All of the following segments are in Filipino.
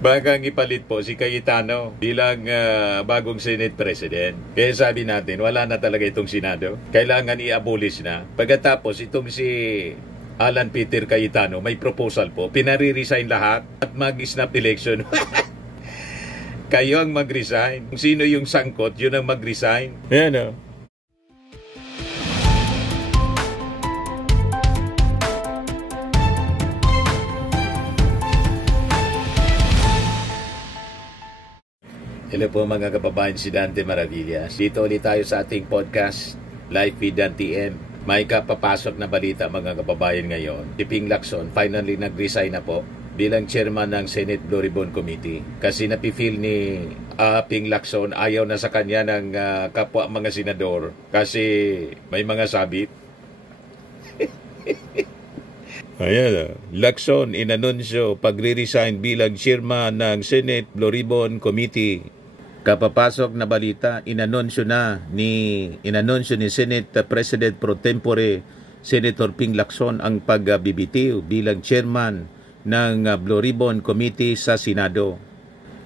Bagang ipalit po si Cayetano bilang bagong Senate President. Kaya sabi natin, wala na talaga itong Senado. Kailangan i-abolish na. Pagkatapos, itong si Alan Peter Cayetano, may proposal po. Pinare-resign lahat at mag-snap election. Kayo ang mag-resign. Kung sino yung sangkot, yun ang mag-resign. Yan o. Hello po mga kababayan, si Dante Maravillas. Dito ulit tayo sa ating podcast, Live with Dante M. May kapapasok na balita mga kababayan ngayon. Si Ping Lacson finally nag-resign na po bilang chairman ng Senate Blue Ribbon Committee. Kasi napifeel ni Ping Lacson ayaw na sa kanya ng kapwa mga senador kasi may mga sabit. Ayan, Lacson inanunsyo pagre-resign bilang chairman ng Senate Blue Ribbon Committee. Kapapasok na balita, inanunsyo ni Senate President Pro Tempore Senator Ping Lacson ang pagbibitiw bilang chairman ng Blue Ribbon Committee sa Senado.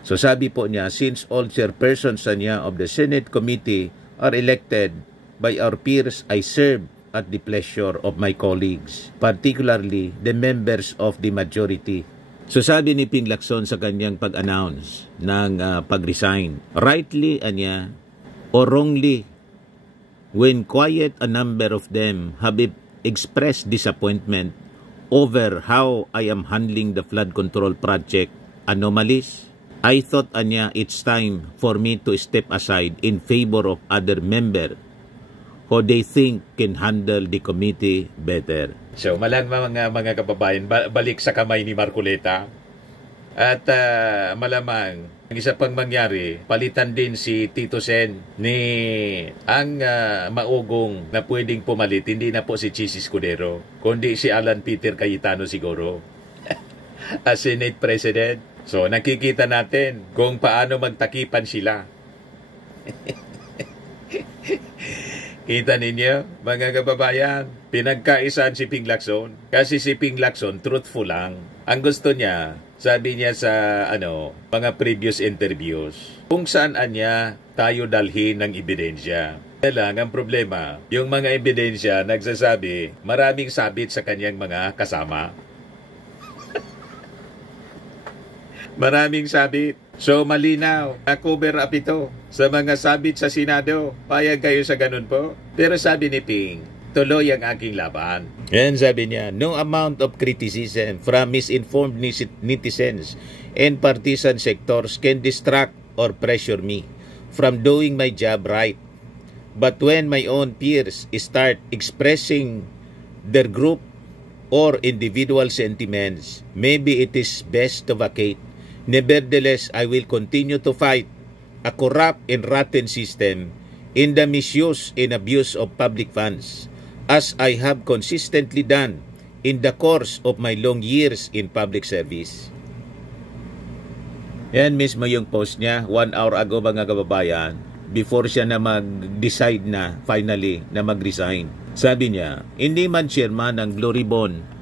So sabi po niya, since all chairpersons niya of the Senate Committee are elected by our peers, I serve at the pleasure of my colleagues, particularly the members of the majority. So sabi ni Ping Lacson sa kanyang pag-announce ng pag-resign, rightly or wrongly, when quiet a number of them have expressed disappointment over how I am handling the flood control project anomalies, I thought it's time for me to step aside in favor of other member who they think can handle the committee better. So malamang mga kababayan, balik sa kamay ni Marcoleta. At malamang, ang isa pang mangyari, palitan din si Tito Sen ni ang maugong na pwedeng pumalit, hindi na po si Chis Escudero, kundi si Alan Peter Cayetano siguro as Senate President. So nakikita natin kung paano magtakipan sila. Kita ninyo, mga kababayan, pinagkaisan si Ping Lacson. Kasi si Ping Lacson, truthful lang. Ang gusto niya, sabi niya sa mga previous interviews, kung saan niya tayo dalhin ng ebidensya. Kaya lang, ang problema, yung mga ebidensya nagsasabi, maraming sabit sa kanyang mga kasama. Maraming sabit. So malinaw, na-cover up ito sa mga sabit sa Senado. Payag kayo sa ganun po. Pero sabi ni Ping, tuloy ang aking laban. Yan sabi niya, no amount of criticism from misinformed netizens and partisan sectors can distract or pressure me from doing my job right. But when my own peers start expressing their group or individual sentiments, maybe it is best to vacate. Nevertheless, I will continue to fight a corrupt and rotten system in the misuse and abuse of public funds, as I have consistently done in the course of my long years in public service. Yan mismo yung post niya 1 hour ago mga kababayan, before siya na mag-decide na finally na mag-resign. Sabi niya, hindi man chairman ng Blue Ribbon,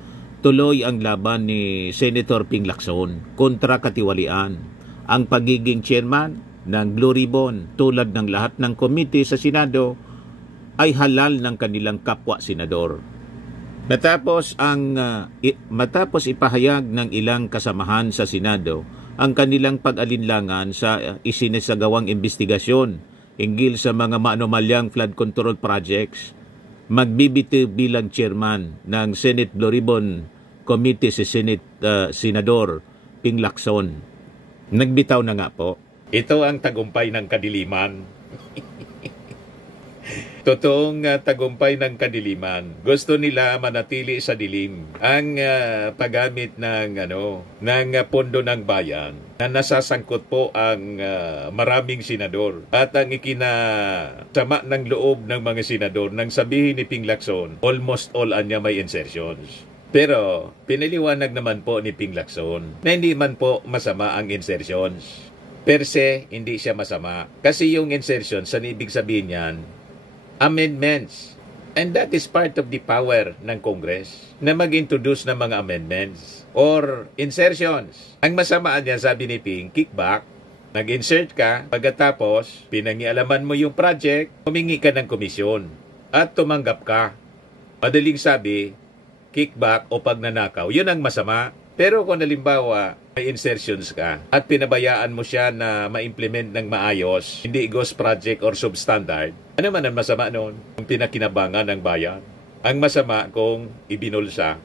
tuloy ang laban ni Senator Ping Lacson kontra katiwalian. Ang pagiging chairman ng Blue Ribbon tulad ng lahat ng komite sa Senado ay halal ng kanilang kapwa senador. Matapos ipahayag ng ilang kasamahan sa Senado ang kanilang pag-alinlangan sa isinasagawang investigasyon hinggil sa mga maanomalyang flood control projects, magbibitiw bilang chairman ng Senate Blue Ribbon Committee si Senador Ping Lacson. Nagbitaw na nga po. Ito ang tagumpay ng kadiliman. Totoong tagumpay ng kadiliman. Gusto nila manatili sa dilim ang paggamit ng pondo ng bayan na nasasangkot po ang maraming senador. At ang ikinasama ng loob ng mga senador nang sabihin ni Ping Lacson, almost all anya may insertions. Pero pinaliwanag naman po ni Ping Lacson na hindi man po masama ang insertions. Per se, hindi siya masama. Kasi yung insertions, saan ibig sabihin yan? Amendments. And that is part of the power ng Congress na mag-introduce ng mga amendments or insertions. Ang masamaan niya, sabi ni Ping, kickback. Nag-insert ka, pagkatapos pinangialaman mo yung project, humingi ka ng komisyon at tumanggap ka. Madaling sabi, kickback o pagnanakaw, yun ang masama. Pero kung halimbawa may insertions ka at pinabayaan mo siya na ma-implement ng maayos, hindi ghost project or substandard, ano man ang masama noon? Kung pinakinabangan ng bayan. Ang masama kung ibinulsa.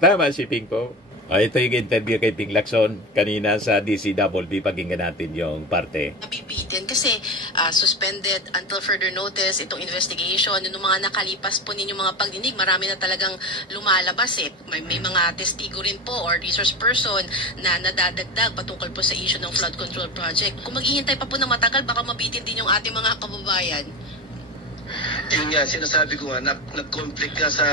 Tama si Ping po. Ito yung interview kay Ping Lacson kanina sa DCWB. Pakinggan natin yung parte. Nabibitin kasi suspended until further notice itong investigation. Yung mga nakalipas po ninyong mga pagdinig, marami na talagang lumalabas eh. May mga testigo rin po or resource person na nadadagdag patungkol po sa issue ng flood control project. Kung maghihintay pa po na matagal, baka mabitin din yung ating mga kababayan. Yun nga, sinasabi ko nga, nag-conflict nga sa,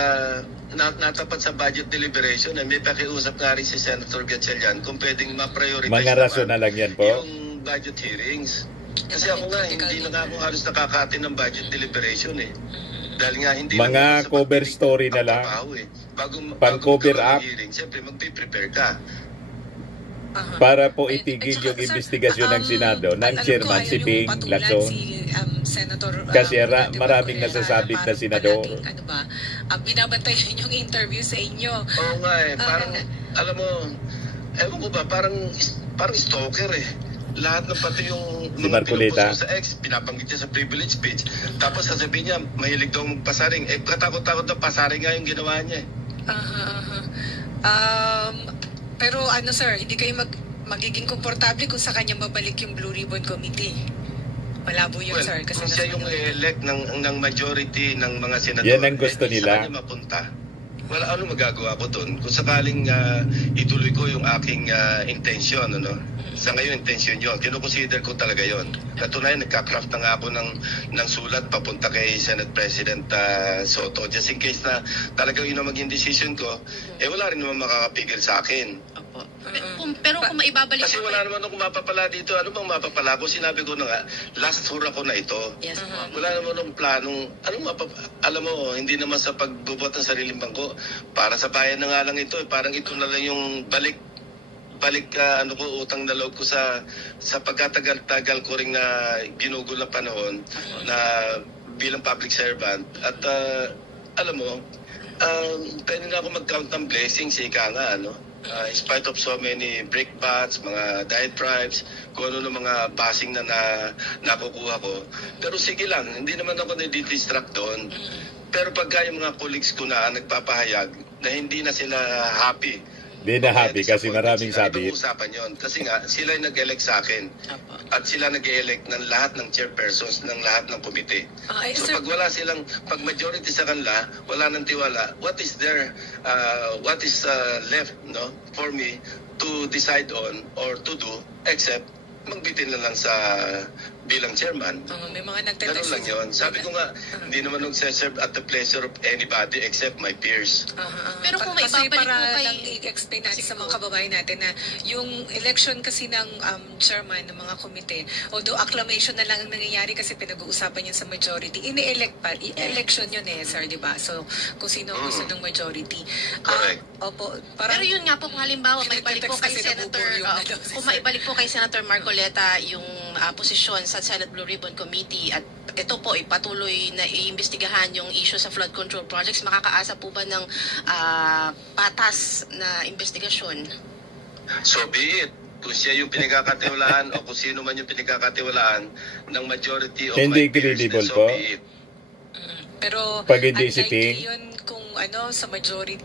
natapat sa budget deliberation, may pakiusap nga rin si Senator Gatchalian kung pwedeng ma-prioritize mga rason na lang yan po. Yung budget hearings. Kasi ako nga, hindi na nga ako halos nakakatin ng budget deliberation eh. Dahil nga, hindi mga cover story na lang. Pang-cover up. Siyempre, magpiprepare ka. Para po itigil yung investigasyon ng Senado ng chairman si Ping Lacson. Kasi maraming nasasabit na senador. Binabantay yung interview sa inyo. Oo nga eh, parang, alam mo, ewan ko ba, parang stalker eh. Lahat ng pati yung si Marcolita sa ex, pinabanggit niya sa privilege speech. Tapos sasabihin niya, mahilig daw magpasaring. Eh, katakot-takot na pasaring nga yung ginawa niya eh. Pero ano sir, hindi kayo magiging komportable kung sa kanya mabalik yung Blue Ribbon Committee. Malabo yun sir. Kasi kung siya yung elect ng majority ng mga senador, yan ang gusto nila. Sa kanya mapunta. Wala ano magagawa ko doon. Kung sakaling ituloy ko yung aking intention, ano? Sa ngayon, intention yun. Kinukonsider ko talaga yun. Katunayan, nagka-craft na nga ako ng sulat papunta kay Senate President Soto. Just in case na talagang yun ang maging decision ko, wala rin naman makakapigil sa akin. Pero kung maibabalik kasi wala naman akong mapapala dito. Ano bang mapapala ko? Sinabi ko na nga, last hura ko na ito. Yes, wala naman akong planong, alam mo, hindi naman sa pagbubot ng sariling bangko. Para sa bayan na nga lang ito. Parang ito na lang yung balik utang na loob ko sa pagkatagal-tagal ko ring na ginugol na panahon na bilang public servant. At alam mo, pwede na ako mag-count ng blessings, ika nga, ano? In spite of so many brickbats, mga diatribes, kung ano ng mga basing na nakukuha ko. Pero sige lang, hindi naman ako nadidistract doon. Pero pagka yung mga colleagues ko na nagpapahayag na hindi na sila happy, hindi na happy kasi maraming sabi. Usapan yon. Kasi nga, sila yung nag-elect sa akin. At sila nag-elect ng lahat ng chairpersons ng lahat ng komite. So pag wala silang, pag majority sa kanila, wala nang tiwala, what is left, no, for me to decide on or to do except magbitin na lang sa bilang chairman. May mga ganun lang yun. Sabi ko nga, hindi naman nag-serve at the pleasure of anybody except my peers. Pero kung kasi maibabalik para mo kay... lang i-explain natin sa mga kababayan natin na yung election kasi ng chairman ng mga komite, although acclamation na lang ang nangyayari kasi pinag-uusapan yun sa majority, ini-elect pa. Election yun eh, sir, di ba? So, kung sino ang gusto ng majority. Correct. Pero yun nga po, kung halimbawa, maibalik po kay Senator, kung maibalik po kay Senator Marcoleta yung posisyon sa Senate Blue Ribbon Committee at ito po patuloy na iimbestigahan yung issue sa flood control projects, makakaasa po ba ng patas na investigasyon? So be it. Kung siya yung pinagkakatiwalaan o kung sino man yung pinagkakatiwalaan ng majority of hindi my peers, credible so po. be it. Pero pag hindi si unlikely yun kung sa majority,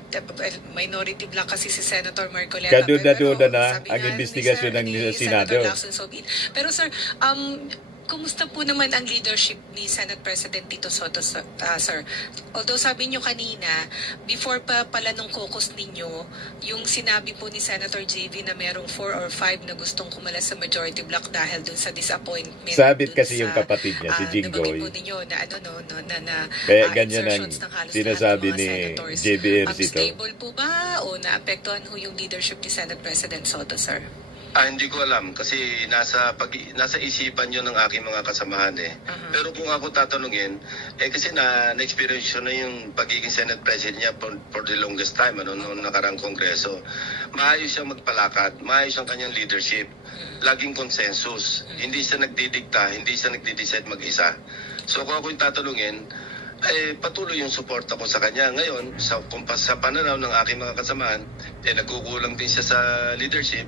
minority lang kasi si Senator Marcoleta. Kaduda-duda na sabi ang nga investigasyon ng Senado. Pero sir, kumusta po naman ang leadership ni Senate President Tito Soto, sir? Although sabi nyo kanina, before pa pala nung caucus ninyo, yung sinabi po ni Senator JV na merong 4 or 5 na gustong kumalas sa majority block dahil dun sa disappointment. Sabit kasi yung kapatid niya, si Jinggoy. Po ninyo na kaya ganyan ang sinasabi ni JB Ercito. Stable po ba o naapektuhan ho yung leadership ni Senate President Soto, sir? Hindi ko alam kasi nasa isipan 'yon ng aking mga kasamahan eh. Pero kung ako tatanungin, kasi na-experience na yung pagiging Senate President niya for the longest time noong nakarang kongreso. Maayos siyang magpalakad, maayos ang kanyang leadership. Laging consensus. Hindi siya nagdidikta, hindi siya nagdi-decide mag-isa. So kung ako yung tatanungin, patuloy yung suporta ko sa kanya. Ngayon, sa pananaw ng aking mga kasamahan, nagkukulang din siya sa leadership.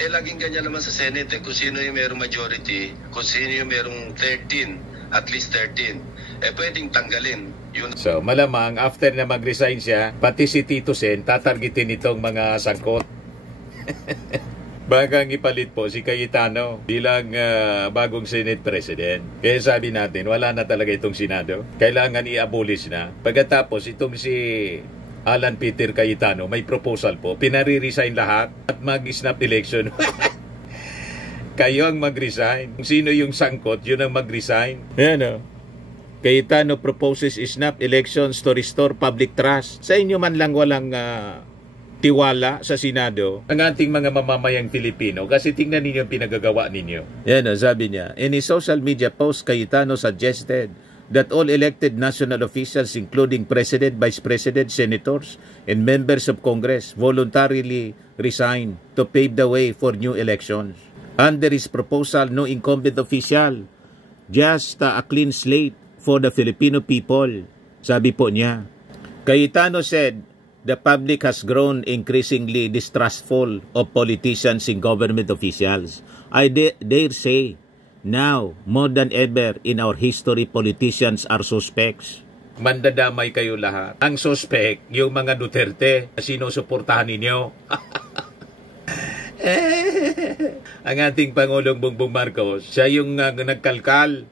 Laging ganyan naman sa Senate. Kung sino yung merong majority, kung sino yung merong 13, at least 13, pwedeng tanggalin. Yun. So, malamang, after na mag-resign siya, pati si Tito Sen, tatargetin itong mga sangkot. Bagang ipalit po si Cayetano bilang bagong Senate President. Kaya sabi natin, wala na talaga itong Senado. Kailangan i-abolish na. Pagkatapos, itong si Alan Peter Cayetano, may proposal po, pinare-resign lahat at mag-snap election. Kayo ang mag-resign. Kung sino yung sangkot, yun ang mag-resign. Yan o. Cayetano proposes snap elections to restore public trust. Sa inyo man lang walang tiwala sa Senado ang ating mga mamamayang Pilipino kasi tingnan ninyo ang pinagagawa ninyo. Yan o, sabi niya. In his social media post, Cayetano suggested that all elected national officials, including President, Vice President, Senators, and members of Congress, voluntarily resign to pave the way for new elections. Under his proposal, no incumbent official, just a clean slate for the Filipino people, sabi po niya. Cayetano said, the public has grown increasingly distrustful of politicians and government officials. I dare say, now, more than ever in our history, politicians are suspects. Mandadamay kayo lahat. Ang suspect, yung mga Duterte na sinusuportahan ninyo. Ang ating Pangulong Bongbong Marcos, siya yung nagkalkal,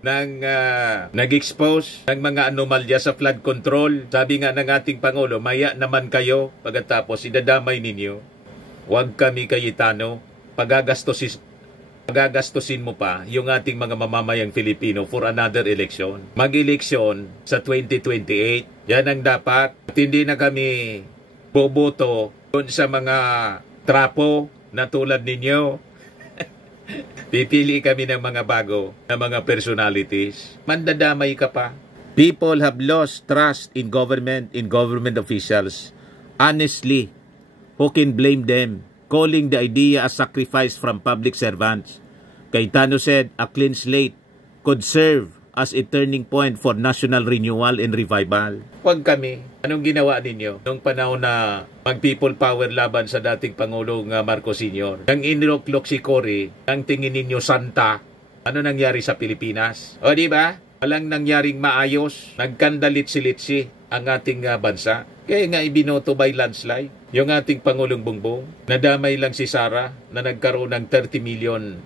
nag-expose ng mga anomalya sa flood control. Sabi nga ng ating Pangulo, maya naman kayo pagkatapos idadamay ninyo. Huwag kami Cayetano, pagagastusin mo pa yung ating mga mamamayang Filipino for another election. Mag-eleksyon sa 2028. Yan ang dapat. At hindi na kami boboto doon sa mga trapo na tulad ninyo. Pipili kami ng mga bago na mga personalities. Mandadamay ka pa. People have lost trust in government officials. Honestly, who can blame them? Calling the idea a sacrifice from public servants. Cayetano said a clean slate could serve as a turning point for national renewal and revival. Huwag kami. Anong ginawa ninyo nung panahon na mag-people power laban sa dating Pangulong Marcos Sr.? Nang iniloklok si Cory, nang tingin ninyo santa, ano nangyari sa Pilipinas? O di ba? Walang nangyaring maayos. Nagkandalit-silitsi ang ating bansa. Kaya nga ibinoto by landslide yung ating Pangulong Bongbong. Nadamay lang si Sara na nagkaroon ng 32 million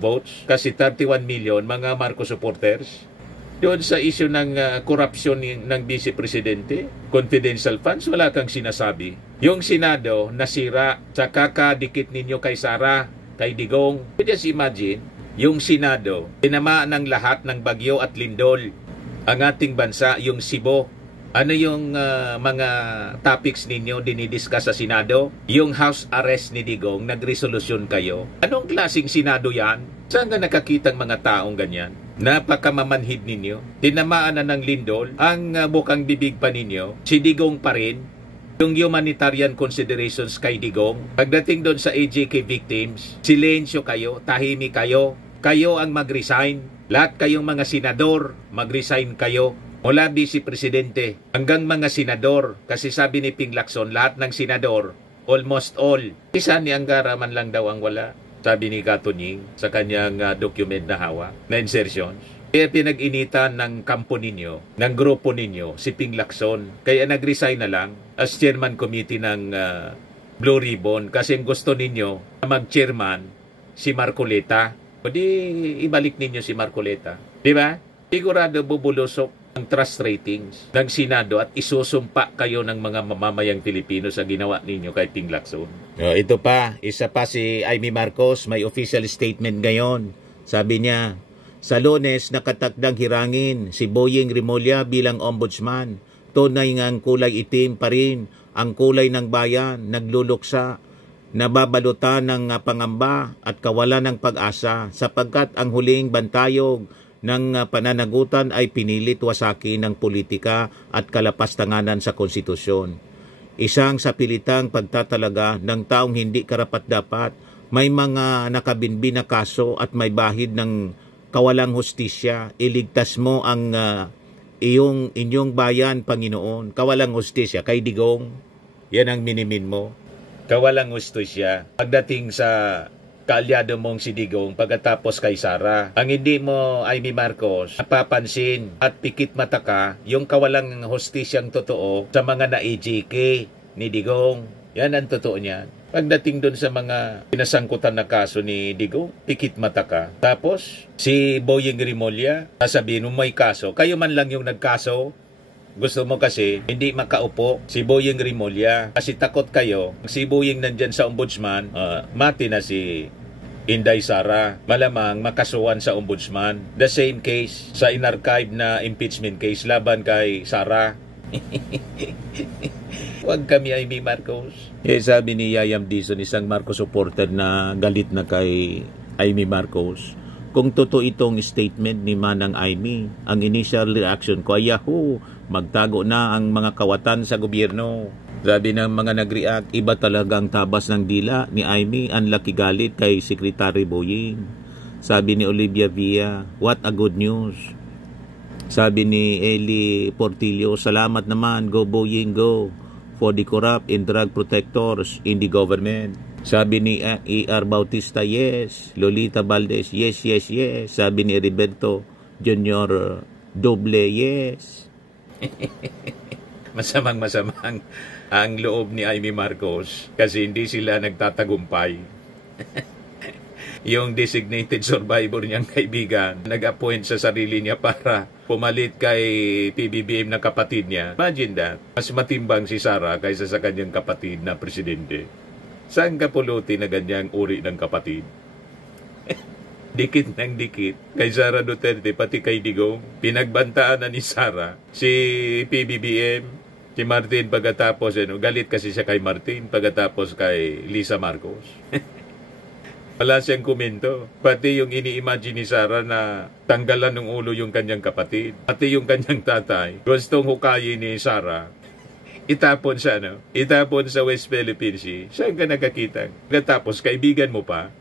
votes. Kasi 31 million mga Marcos supporters. Doon sa issue ng korupsyon ng Vice Presidente, confidential funds, wala kang sinasabi. Yung Senado, nasira sa kakadikit ninyo kay Sara, kay Digong. Just imagine, yung Senado, tinamaan ng lahat ng bagyo at lindol. Ang ating bansa, yung Cebu. Ano yung mga topics ninyo dinidiscuss sa Senado? Yung house arrest ni Digong, nagresolusyon kayo. Anong klaseng Senado yan? Saan ka nakakitang mga taong ganyan? Napakamamanhid ninyo. Tinamaan na ng lindol. Ang bukang bibig pa ninyo, si Digong pa rin. Yung humanitarian considerations kay Digong. Pagdating doon sa AJK victims, silensyo kayo, tahimik kayo. Kayo ang mag-resign. Lahat kayong mga senador, mag-resign kayo. Mula Vice Presidente hanggang mga senador. Kasi sabi ni Ping Lacson, lahat ng senador, almost all. Isa ni Angara man lang daw ang wala. Sabi ni Katunying sa kanyang document na hawak, na insertions. Kaya pinag-initan ng kampo ninyo, ng grupo ninyo, si Ping Lacson. Kaya nag-resign na lang as chairman committee ng Blue Ribbon. Kasi gusto ninyo mag-chairman si Marcoleta. O di ibalik ninyo si Marcoleta. Di ba? Sigurado bubulusok ang trust ratings ng Senado at isusumpa kayo ng mga mamamayang Pilipino sa ginawa ninyo kay Ping Lacson. Ito pa, isa pa si Amy Marcos, may official statement ngayon. Sabi niya, sa Lunes nakatakdang hirangin si Boying Rimulya bilang ombudsman. Tunay nga ang kulay itim pa rin ang kulay ng bayan, nagluluksa. nababalutan ng pangamba at kawalan ng pag-asa sapagkat ang huling bantayog ng pananagutan ay pinilit wasakin ng politika at kalapastanganan sa konstitusyon. Isang sapilitang pagtatalaga ng taong hindi karapat-dapat, may mga nakabinbin na kaso at may bahid ng kawalang hustisya. Iligtas mo ang inyong bayan, Panginoon. Kawalang hustisya kay Digong. Yan ang minimin mo. Kawalang hustisya pagdating sa kaalyado mong si Digong pagkatapos kay Sara. Ang hindi mo, Amy Marcos, napapansin at pikit mata ka yung kawalang hustisyang totoo sa mga na-EJK ni Digong. Yan ang totoo niyan. Pagdating doon sa mga pinasangkutan na kaso ni Digong, pikit mata ka. Tapos, si Boyeng Rimulya, sasabihin mo may kaso. Kayo man lang yung nagkaso. Gusto mo kasi hindi makaupo si Boyeng Rimulya kasi takot kayo. Si Boyeng nandyan sa ombudsman, mati na si Inday Sara. Malamang makasuhan sa ombudsman. The same case sa inarchive na impeachment case laban kay Sara. Huwag kami Amy Marcos. Sabi ni Yayam Dizon, isang Marcos supporter na galit na kay Amy Marcos. Kung totoo itong statement ni Manang Amy, ang initial reaction ko ay yahoo, magtago na ang mga kawatan sa gobyerno. Sabi ng mga nag-react, iba talaga ang tabas ng dila ni Amy, ang laki galit kay Secretary Boyeng. Sabi ni Olivia Villa, what a good news. Sabi ni Eli Portillo, salamat naman, go Boyeng, go for the corrupt and drug protectors in the government. Sabi ni E.R. Bautista, yes. Lolita Valdez, yes, yes, yes. Sabi ni Heriberto Jr. Doble, yes. Masamang-masamang ang loob ni Amy Marcos kasi hindi sila nagtatagumpay. Yung designated survivor niyang kaibigan, nag-appoint sa sarili niya para pumalit kay PBBM na kapatid niya. Imagine that. Mas matimbang si Sara kaysa sa kanyang kapatid na presidente. Saan ka puluti na ganyang uri ng kapatid? Dikit ng dikit. Kay Sara Duterte, pati kay Digong. Pinagbantaan na ni Sara si PBBM, si Martin pagkatapos. Galit kasi siya kay Martin pagkatapos kay Lisa Marcos. Wala siyang komento. Pati yung ini-imagine ni Sara na tanggalan ng ulo yung kanyang kapatid. Pati yung kanyang tatay. Gustong hukayin ni Sara. Itapon sa West Philippine Sea. Saan ka nakakita? Tapos kaibigan mo pa.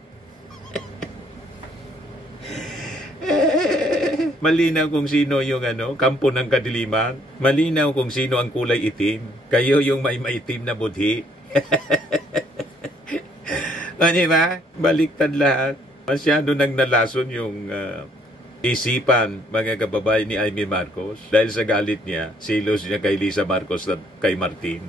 Malinaw kung sino yung kampo ng kadiliman. Malinaw kung sino ang kulay itim. Kayo yung may maitim na budhi. Diba? Baliktad lahat. Masyado nang nalason yung isipan, mga kababayan ni Amy Marcos. Dahil sa galit niya, silos niya kay Lisa Marcos at kay Martin.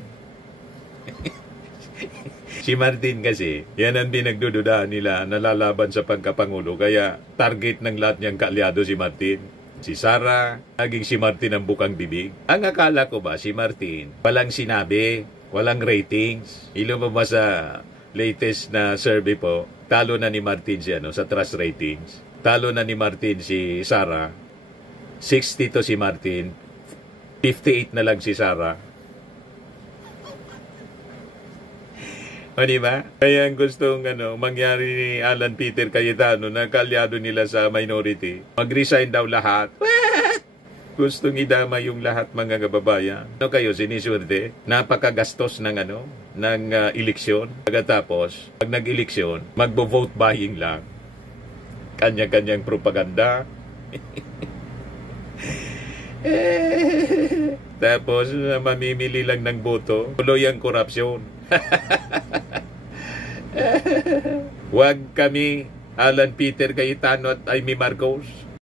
Si Martin kasi, yan ang pinagdududahan nila, nalalaban sa pagkapangulo. Kaya target ng lahat niyang kaalyado si Martin. Si Sara, naging si Martin ang bukang bibig. Ang akala ko ba, si Martin, walang sinabi, walang ratings. Ilumabas sa latest na survey po, talo na ni Martin siya sa trust ratings. Talo na ni Martin si Sara. 60 to si Martin. 58 na lang si Sara. O diba? Kaya ang gustong mangyari ni Alan Peter Cayetano na kaalyado nila sa minority. Mag-resign daw lahat. Gustong idama yung lahat mga kababayan. Kayo siniswerte? Napakagastos ng eleksyon. Pagkatapos, pag nag-eleksyon, magbo-vote buying lang. Kanya-kanyang propaganda. Tapos, mamimili lang ng boto. Tuloy ang korupsyon. Huwag kami, Alan Peter Cayetano at Amy Marcos,